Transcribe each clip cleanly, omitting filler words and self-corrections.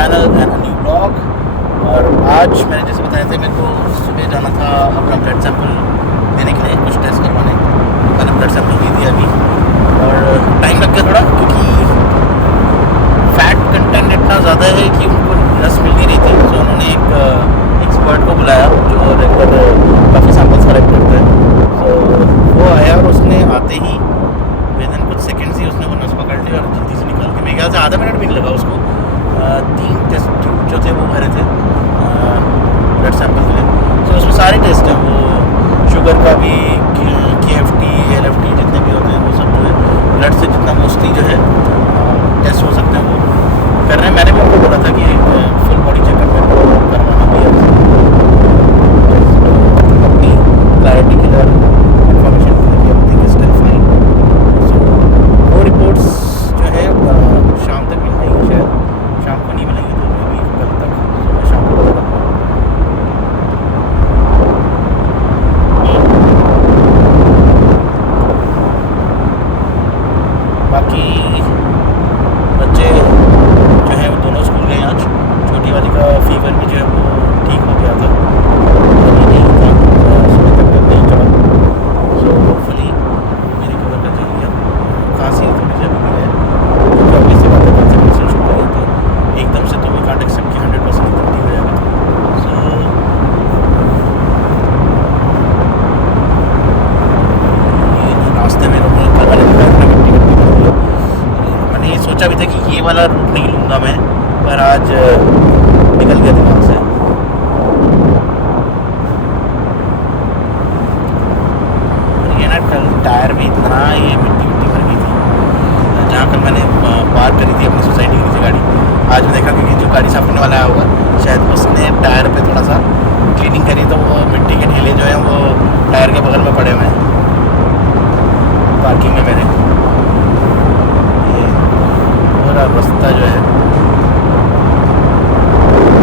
channel and a new vlog। और आज मैंने जैसे बताया था मेरे को सुबह जाना था अपना ब्लड सैंपल देने के लिए, कुछ टेस्ट करवाने। मैंने ब्लड सैंपल दे दिया अभी और टाइम लग गया थोड़ा, क्योंकि फैट कंटेंट इतना ज़्यादा है कि उनको रस मिल नहीं रही थी। तो उन्होंने एक एक्सपर्ट को बुलाया जो रेगुलर काफ़ी सैंपल्स कलेक्ट करता है। तो वो आया और उसने आते ही विदिन कुछ सेकेंड्स ही उसने वो नस पकड़ ली और जल्दी से निकाल के, मेरे ख्याल से आधा मिनट भी नहीं लगा उसको। 3 टेस्ट ट्यूब जो थे वो भरे थे ब्लड सैंपल के लिए। तो उसमें सारे टेस्ट हैं, वो शुगर का भी, KFT LFT जितने भी होते हैं वो सब जो है ब्लड से जितना मोस्टली जो है टेस्ट हो सकते हैं वो कर रहे हैं। मैंने भी उनको बोला था कि फुल बॉडी चेकअप करवाना भी है अपनी क्लैरिटी के लिए, इंफॉर्मेशन के लिए, एवरीथिंग इज स्टिल फाइन। सो वो रिपोर्ट्स जो है शाम तक मिलेंगी, शायद शाम को नहीं मिलेंगी तो मे भी कल तक, मैं शाम को पता करूँगा। बाकी बच्चे जो हैं वो दोनों स्कूल गए आज। छोटी वाली का फीवर भी जो है वो ठीक हो गया था, अभी नहीं था, सुबह तक नहीं चढ़ा। सो होपफुली मेरी रिकवर कर जाएगी। खांसी थोड़ी सी अभी भी है, क्योंकि ऑब्वियस सी बात है कंसंट्रेशन शुगर है तो एकदम से तो वी कांट एक्सेप्ट कि 100% एकदम ठीक हो जाएगा। सो ये रास्ते में लोग कल वाले मैंने ये सोचा भी था कि ये वाला रूट नहीं लूँगा मैं, पर आज निकल गया दिमाग से। ये ना कल टायर में इतना ये मिट्टी भर गई थी, जहाँ कल मैंने पार्क करी थी अपनी सोसाइटी की नीचे गाड़ी। आज मैं देखा कि जो गाड़ी साफ करने वाला आया होगा शायद उसने टायर पे थोड़ा सा क्लीनिंग करी, तो वो मिट्टी के ढेले जो हैं वो टायर के बगल में पड़े हुए हैं पार्किंग में मेरे। ये पूरा रास्ता जो है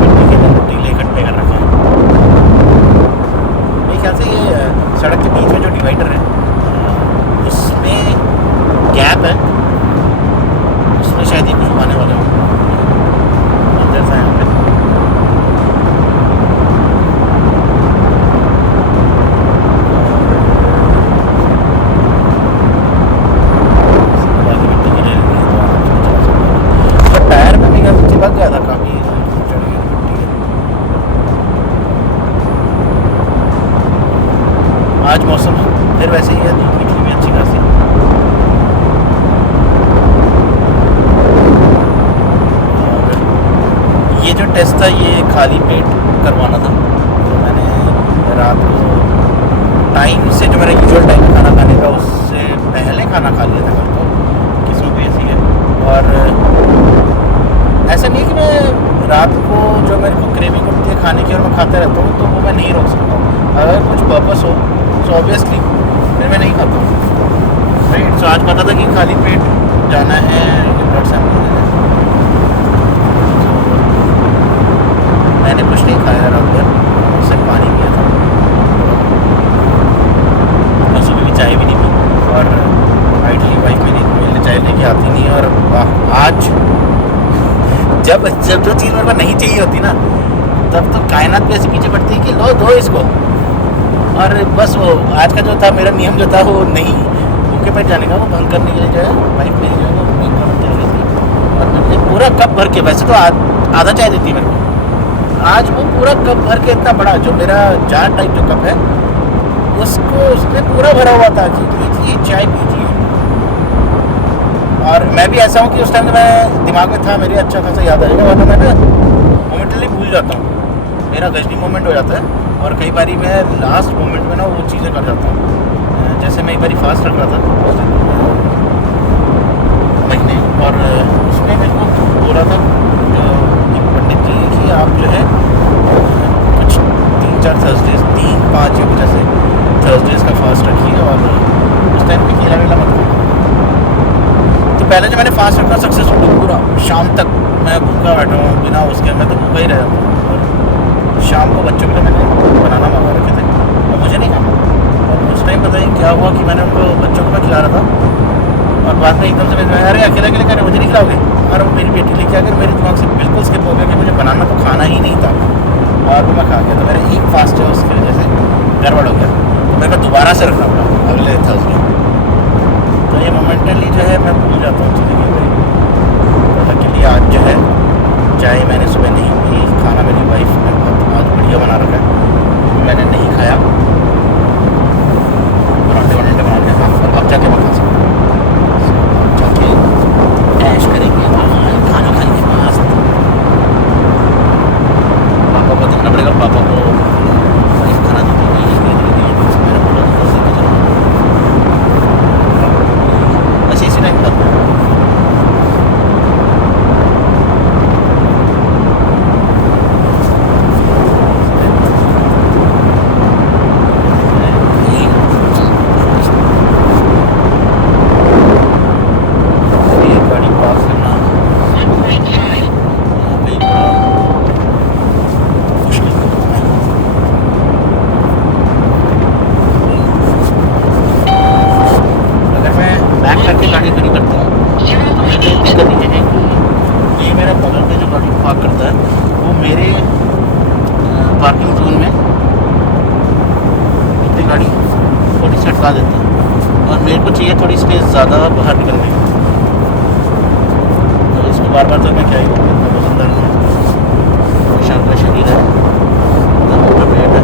मिट्टी के अंदर टीले इकट्ठे कर रखे हैं। मेरे ख्याल से ये सड़क के बीच में जो डिवाइडर है उसमें गैप है, उसमें शायद ये कुछ आने वाले हों अंदर से यहाँ पे। टायर में भी चिपक गया था काफ़ी, चढ़ गई मिट्टी। आज मौसम फिर वैसे ही है, धूप निकली भी अच्छी खासी। ये जो टेस्ट था ये खाली पेट करवाना था, तो मैंने रात को टाइम से, जो मेरा यूजुअल टाइम है खाना खाने का, उससे पहले खाना खा लिया था कल तो, किस्मत भी ऐसी है। और ऐसा नहीं है कि मैं रात को जो मेरे को क्रेविंग होती है खाने की और मैं खाता रहता हूँ, तो वो मैं नहीं रोक सकता हूँ। अगर कुछ पर्पस हो तो ऑब्वियसली फिर मैं नहीं खाता हूँ, राइट। सो आज पता था कि खाली पेट जाना है ब्लड सैंपल देने। मैंने कुछ नहीं खाया रात भर, सिर्फ पानी पिया था और सुबह भी चाय भी नहीं पी। और आइडली वाइफ मेरी चाय लेके आती नहीं है। और आज जब जो चीज़ मेरे को नहीं चाहिए होती ना, तब तो कायनात भी ऐसे पीछे पड़ती है कि लो दो इसको। और बस वो आज का जो था मेरा नियम जो था वो नहीं भूखे पेट जाने का, वो भंग करने के लिए जो है वाइफ मेरी जो है वो एकदम चाय लेती और मुझे पूरा कप भर के, वैसे तो आधा चाय देती है मेरे को, आज वो पूरा कप भर के, इतना बड़ा जो मेरा जार टाइप जो कप है उसको उसने पूरा भरा हुआ था कि लीजिए चाय पीजिए। और मैं भी ऐसा हूँ कि उस टाइम तो मैं दिमाग में था मेरे अच्छा खासा याद आएगा, वरना मैं ना मोमेंटली भूल जाता हूँ, मेरा गजनी मोमेंट हो जाता है। और कई बारी मैं लास्ट मोमेंट में ना वो चीज़ें कर जाता हूँ। जैसे मैं एक बारी फास्ट रख रहा था महीने, और उसमें मेरे को बोला था एक पंडित जी कि आप जो है कुछ 3-4 थर्सडेज, 3-5 या कुछ ऐसे थर्सडेज का फास्ट रखिए और उस टाइम पे केला वेला मत खाओ। तो पहले जो मैंने फास्ट रखना सक्सेसफुल पूरा शाम तक मैं भूखा बैठा हूँ, बिना उसके मैं तो भूखा ही रह जाता हूँ। और शाम को बच्चों के लिए मैंने बनाना मंगा रखे थे और मुझे नहीं खाना। और उस टाइम पता नहीं क्या हुआ कि मैंने उनको बच्चों को मैं खिला रहा था और बाद में एकदम से मैं, अरे अकेले अकेले कह रहे मुझे नहीं खिलाओगे, और वो मेरी बेटी लेके आकर मेरे दिमाग से बिल्कुल स्किप हो गया कि मुझे बनाना तो खाना ही नहीं था, और वो मैं खा गया। तो मेरा एक फास्ट है उसकी वजह से गड़बड़ हो गया, तो मेरे को दोबारा से रखना पड़ा अगले थर्सडे। तो ये मोमेंटली जो है मैं भूल जाता हूँ चीज़ें कई बार। तो लकीली आज जो है चाय मैंने सुबह नहीं पी, खाना मेरी वाइफ ने बहुत आज बढ़िया बना रखा है, मैंने नहीं खाया। पराठे वराठे बना के हाँ, और अब जाके मैं खा सकता हूँ, जाके ऐश करेंगे खाना खाएंगे मस्त। पापा को देखना पड़ेगा, पापा को वाइफ खाना देती है, मैंने बोला तो देखा चलो बस इसी टाइम तक। पार्किंग जोन में अपनी गाड़ी थोड़ी सी अटका देता है, और मेरे को चाहिए थोड़ी स्पेस ज़्यादा बाहर निकलने की। तो इसको बार बार तो मैं क्या ही करूँ, इतना पसंद है, शाम का शरीर है, पेट है,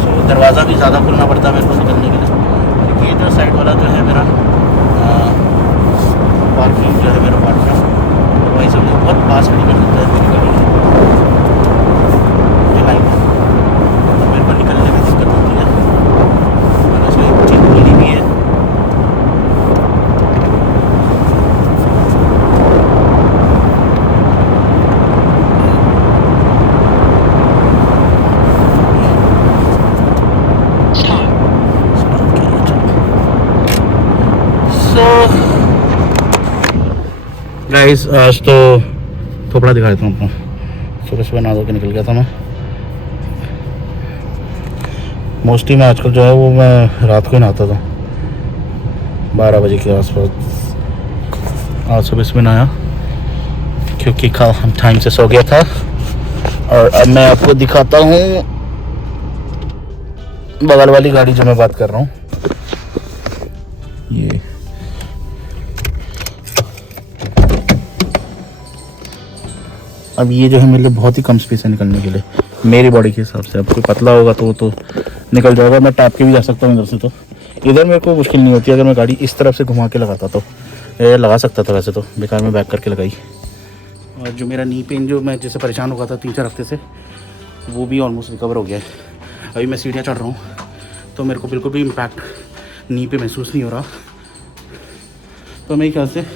तो दरवाज़ा भी ज़्यादा खुलना पड़ता है मेरे को निकलने के लिए, क्योंकि ये जो साइड वाला जो है मेरा पार्किंग जो है मेरा पार्टनर, तो वही सब बहुत पास खड़ी कर देता है मेरी गाड़ी लाइन, तो मेरे को निकलने में दिक्कत होती है। और उसमें एक चीज़ बोली भी है, गाइस आज तो थोपड़ा दिखा देता हूँ अपना। सुबह सुबह नहा धो के निकल गया था मैं। मोस्टली मैं आजकल जो है वो मैं रात को ही नहाता था, 12 बजे के आसपास। आज सुबह सुबह नहाया क्योंकि कल हम टाइम से सो गया था। और अब मैं आपको दिखाता हूँ बगल वाली गाड़ी जो मैं बात कर रहा हूँ, ये अब ये जो है मेरे लिए बहुत ही कम स्पेस है निकलने के लिए, मेरी बॉडी के हिसाब से। अब कोई पतला होगा तो वो तो निकल जाएगा, मैं टैप के भी जा सकता हूँ इधर से। तो इधर मेरे को मुश्किल नहीं होती, अगर मैं गाड़ी इस तरफ से घुमा के लगाता तो लगा सकता था, वैसे तो बेकार में बैक करके लगाई। और जो मेरा नी पेन जो मैं जिससे परेशान हो गया था 3-4 हफ्ते से, वो भी ऑलमोस्ट रिकवर हो गया है। अभी मैं सीढ़ियाँ चढ़ रहा हूँ तो मेरे को बिल्कुल भी इम्पैक्ट नी पे महसूस नहीं हो रहा। तो मेरे ख्याल से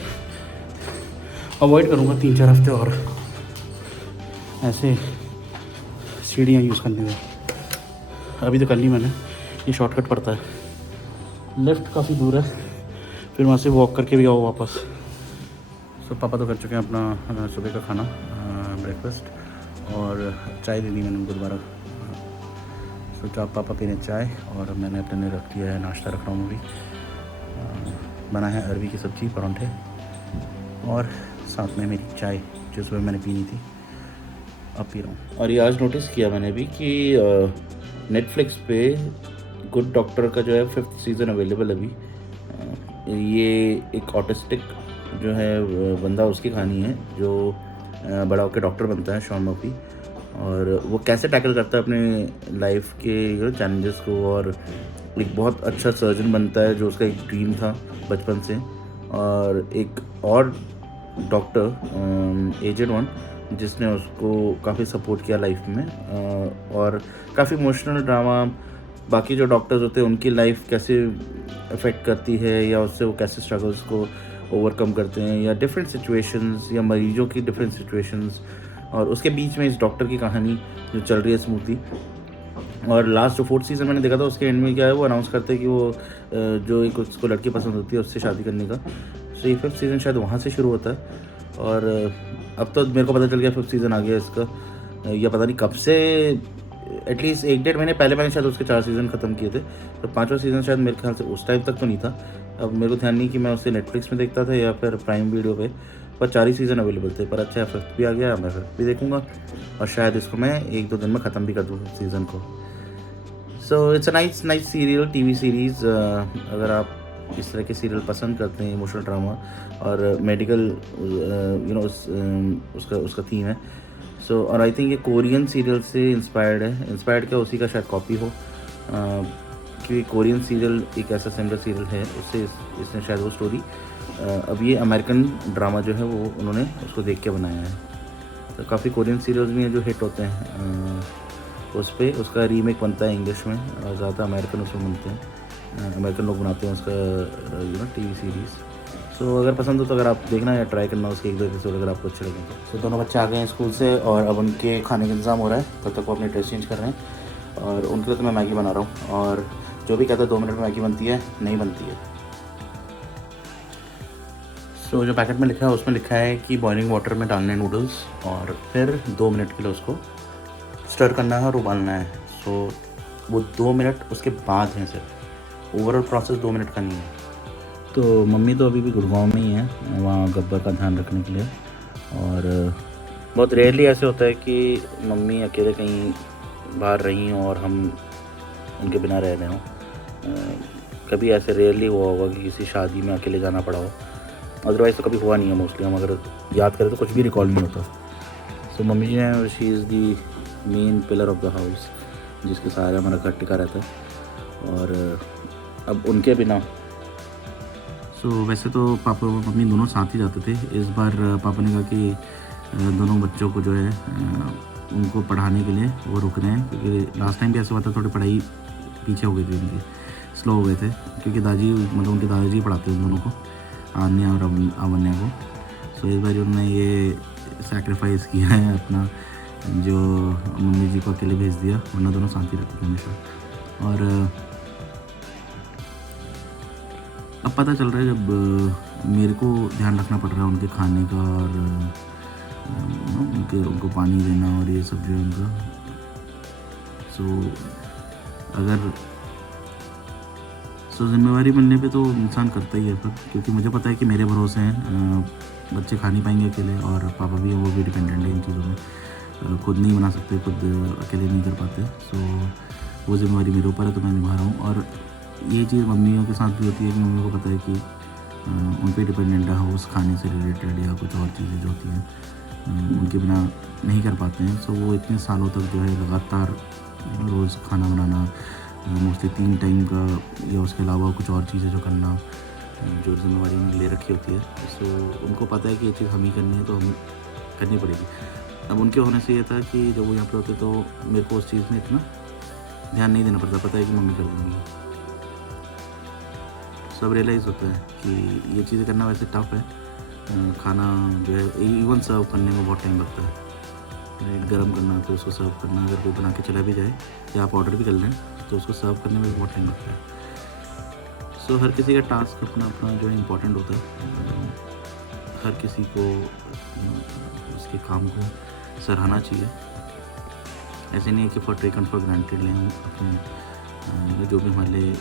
अवॉइड करूँगा 3-4 हफ्ते और ऐसे सीढ़ियाँ यूज़ करने में। अभी तो कर ली मैंने, ये शॉर्टकट पड़ता है, लेफ़्ट काफ़ी दूर है, फिर वहाँ से वॉक करके भी आओ वापस। सो पापा तो कर चुके हैं अपना सुबह का खाना, ब्रेकफास्ट, और चाय दे दी मैंने उनको दोबारा। सो चाय पापा पीने चाय, और मैंने अपने लिए रख दिया है नाश्ता, रख रहा हूँ अभी। बना है अरबी की सब्ज़ी, परांठे, और साथ में मेरी चाय जो सुबह मैंने पीनी थी, अब पी रहा हूँ। और ये आज नोटिस किया मैंने भी कि नेटफ्लिक्स पे गुड डॉक्टर का जो है 5th सीज़न अवेलेबल अभी। ये एक ऑटिस्टिक जो है बंदा, उसकी कहानी है जो बड़ा होकर डॉक्टर बनता है, शॉन मर्फी, और वो कैसे टैकल करता है अपने लाइफ के चैलेंजेस को, और एक बहुत अच्छा सर्जन बनता है जो उसका एक ड्रीम था बचपन से। और एक और डॉक्टर एजेड वन जिसने उसको काफ़ी सपोर्ट किया लाइफ में, और काफ़ी इमोशनल ड्रामा बाकी जो डॉक्टर्स होते हैं उनकी लाइफ कैसे अफेक्ट करती है, या उससे वो कैसे स्ट्रगल्स को ओवरकम करते हैं, या डिफरेंट सिचुएशंस, या मरीजों की डिफरेंट सिचुएशंस, और उसके बीच में इस डॉक्टर की कहानी जो चल रही है स्मूथली। और लास्ट जो 4th सीज़न मैंने देखा था उसके एंड में क्या है, वो अनाउंस करते हैं कि वो जो एक उसको लड़की पसंद होती है उससे शादी करने का। सो ये 5th सीज़न शायद वहाँ से शुरू होता है, और अब तो मेरे को पता चल गया 5th सीज़न आ गया इसका, या पता नहीं कब से, एटलीस्ट 1-1.5 महीने पहले मैंने शायद उसके 4 सीज़न ख़त्म किए थे। तो 5वां सीज़न शायद मेरे ख्याल से उस टाइम तक तो नहीं था, अब मेरे को ध्यान नहीं कि मैं उसे नेटफ्लिक्स में देखता था या फिर प्राइम वीडियो पे। पर 4 ही सीज़न अवेलेबल थे, पर अच्छा इफेक्ट भी आ गया, मैं इफेक्ट भी देखूँगा और शायद इसको मैं 1-2 दिन में ख़त्म भी कर दूँ सीज़न को। So it's a nice serial, TV series. अगर आप इस तरह के सीरियल पसंद करते हैं, इमोशनल ड्रामा और मेडिकल उसका उसका थीम है। सो और आई थिंक ये कोरियन सीरियल से इंस्पायर्ड है, इंस्पायर्ड क्या उसी का शायद कॉपी हो, क्योंकि कोरियन सीरियल एक ऐसा सिमिलर सीरियल है, उससे इसने शायद वो स्टोरी अब ये अमेरिकन ड्रामा जो है वो उन्होंने उसको देख के बनाया है। तो काफ़ी कोरियन सीरियल्स भी हैं जो हिट होते हैं, उस पे उसका रीमेक बनता है इंग्लिश में, ज़्यादा अमेरिकन उसमें बनते हैं, अमेरिकन लोग बनाते हैं उसका टीवी सीरीज़। सो अगर पसंद हो तो अगर आप देखना या ट्राई करना उसके 1-2 एपिसोड अगर आपको अच्छे लगें तो। सो दोनों बच्चे आ गए हैं स्कूल से और अब उनके खाने का इंतज़ाम हो रहा है, तब तक वो अपने ड्रेस चेंज कर रहे हैं और उनके लिए तो मैं मैगी बना रहा हूँ, और जो भी कहता है 2 मिनट में मैगी बनती है, नहीं बनती है। सो जो पैकेट में लिखा है उसमें लिखा है कि बॉइलिंग वाटर में डालने नूडल्स और फिर 2 मिनट के लिए उसको स्टर करना है और उबालना है। सो वो 2 मिनट उसके बाद हैं सिर्फ, ओवरऑल प्रोसेस 2 मिनट का नहीं है। तो मम्मी तो अभी भी गुड़गांव में ही है, वहाँ गब्बर का ध्यान रखने के लिए, और बहुत रेयरली ऐसे होता है कि मम्मी अकेले कहीं बाहर रही हों और हम उनके बिना रह रहे हों। कभी ऐसे रेयरली हुआ होगा कि किसी शादी में अकेले जाना पड़ा हो, अदरवाइज़ तो कभी हुआ नहीं है। मोस्टली हम अगर याद करें तो कुछ भी रिकॉल नहीं होता। सो मम्मी जी हैं, she is the main pillar of the house, जिसके सहारे हमारा घर टिका रहता है, और अब उनके बिना। सो वैसे तो पापा और मम्मी दोनों साथ ही जाते थे, इस बार पापा ने कहा कि दोनों बच्चों को जो है उनको पढ़ाने के लिए वो रुक रहे हैं, क्योंकि लास्ट टाइम भी ऐसा हुआ था, थोड़ी पढ़ाई पीछे हो गई थी उनकी, स्लो हो गए थे, क्योंकि उनके दादाजी पढ़ाते हैं उन दोनों को, आन्या और अवन्या को। सो इस बार उन्होंने ये सैक्रिफाइस किया है अपना, जो मम्मी जी को अकेले भेज दिया, वरना दोनों साथ ही रहते थे हमेशा। और अब पता चल रहा है जब मेरे को ध्यान रखना पड़ रहा है उनके खाने का, और उनको पानी देना और ये सब जो है उनका। सो जिम्मेवारी बनने पे तो इंसान करता ही है, पर क्योंकि मुझे पता है कि मेरे भरोसे हैं, बच्चे खा नहीं पाएंगे अकेले, और पापा भी हैं, वो भी डिपेंडेंट है इन चीज़ों में, खुद नहीं बना सकते, खुद अकेले नहीं कर पाते। सो वो जिम्मेवारी मेरे ऊपर है, तो मैं निभा रहा हूँ। और ये चीज़ मम्मियों के साथ भी होती है कि मम्मियों को पता है कि उन पर डिपेंडेंट है हाउस, खाने से रिलेटेड या कुछ और चीज़ें जो होती हैं उनके बिना नहीं कर पाते हैं। सो वो इतने सालों तक जो है लगातार रोज़ खाना बनाना, मोस्टली 3 टाइम का, या उसके अलावा कुछ और चीज़ें जो करना, जो जिम्मेवारी उन्होंने ले रखी होती है। सो उनको पता है कि ये चीज़ हम ही करनी है, तो हम करनी पड़ेगी। अब उनके होने से ये था कि जब वो यहाँ पे होते तो मेरे को उस चीज़ में इतना ध्यान नहीं देना पड़ता, पता है कि मम्मी कर देंगी। सब रियलाइज़ होता है कि ये चीज़ें करना वैसे टफ है, खाना जो है इवन सर्व करने में बहुत टाइम लगता है, गर्म करना, तो उसको सर्व करना, अगर कोई बना के चला भी जाए या आप ऑर्डर भी कर लें तो उसको सर्व करने में बहुत टाइम लगता है। सो हर किसी का टास्क अपना अपना जो है इम्पोर्टेंट होता है, हर किसी को उसके काम को सराहना चाहिए। ऐसे नहीं है कि फॉर टेकन फॉर ग्रांटेड लें हम अपने, जो भी हमारे लिए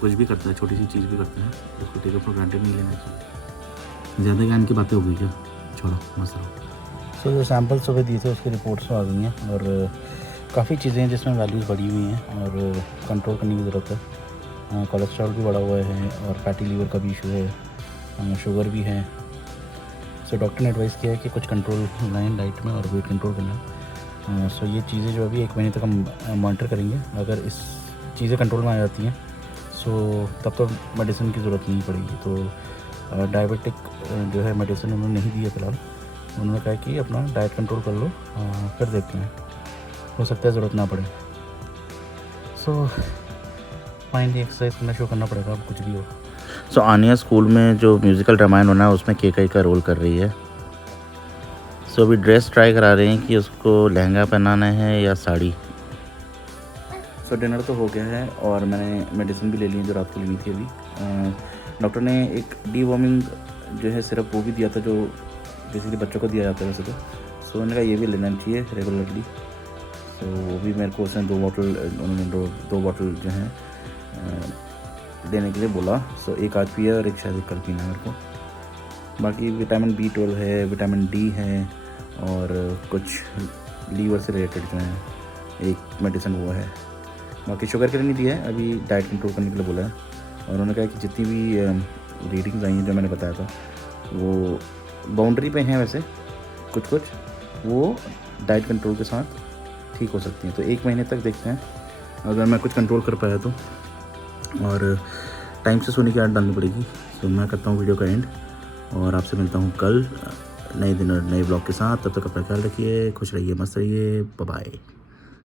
कुछ भी करता है, छोटी सी चीज़ भी करता है, उसको टेकन फॉर ग्रांटेड नहीं लेना चाहिए। ज़्यादा ज्ञान की बातें हो गई क्या, छोड़ो, मस्त रहो। सो जो सैम्पल सुबह दिए थे उसकी रिपोर्ट्स आ गई हैं, और काफ़ी चीज़ें हैं जिसमें वैल्यूज़ बढ़ी हुई हैं और कंट्रोल करने की ज़रूरत है। कोलेस्ट्रॉल भी बढ़ा हुआ है और फैटी लीवर का भी इशू है, शुगर भी है। सो डॉक्टर ने एडवाइस किया है कि कुछ कंट्रोल लाएँ डाइट में और वेट कंट्रोल करना। सो ये चीज़ें जो अभी 1 महीने तक हम मॉनिटर करेंगे, अगर इस चीज़ें कंट्रोल में आ जाती हैं सो तब तो मेडिसिन की ज़रूरत नहीं पड़ेगी। तो डायबिटिक जो है मेडिसिन उन्होंने नहीं दी है फ़िलहाल, उन्होंने कहा कि अपना डाइट कंट्रोल कर लो, फिर देखते हैं, हो सकता है ज़रूरत ना पड़े। सो फाइनली एक्सरसाइज करना शुरू करना पड़ेगा, अब कुछ भी हो। सो आनिया स्कूल में जो म्यूज़िकल रामायण होना है उसमें केकाई का रोल कर रही है। सो अभी ड्रेस ट्राई करा रहे हैं कि उसको लहंगा पहनाना है या साड़ी। सो डिनर तो हो गया है और मैंने मेडिसिन भी ले ली है जो रात को लेनी थी। अभी डॉक्टर ने एक डीवॉर्मिंग जो है सिरप वो भी दिया था, जो बेसिकली बच्चों को दिया जाता है वैसे तो। सो उन्होंने कहा ये भी लेना चाहिए रेगुलरली। सो वो भी मेरे को उसने 2 बॉटल, उन्होंने 2 बॉटल जो हैं लेने के लिए बोला। सो एक आज पिया और एक शायद कल पीना मेरे को। बाकी विटामिन B12 है, विटामिन D है और कुछ लीवर से रिलेटेड जो है एक मेडिसिन वो है। बाकी शुगर के लिए नहीं दिया है, अभी डाइट कंट्रोल करने के लिए बोला है। और उन्होंने कहा कि जितनी भी रीडिंग्स आई हैं जो मैंने बताया था वो बाउंड्री पे हैं, वैसे कुछ वो डाइट कंट्रोल के साथ ठीक हो सकती हैं। तो 1 महीने तक देखते हैं अगर मैं कुछ कंट्रोल कर पाया तो। और टाइम से सोने की आदत डालनी पड़ेगी। तो मैं करता हूँ वीडियो का एंड और आपसे मिलता हूँ कल नए दिन और नए ब्लॉग के साथ। तब तक अपना ख्याल रखिए, खुश रहिए, मस्त रहिए, बाय बाय।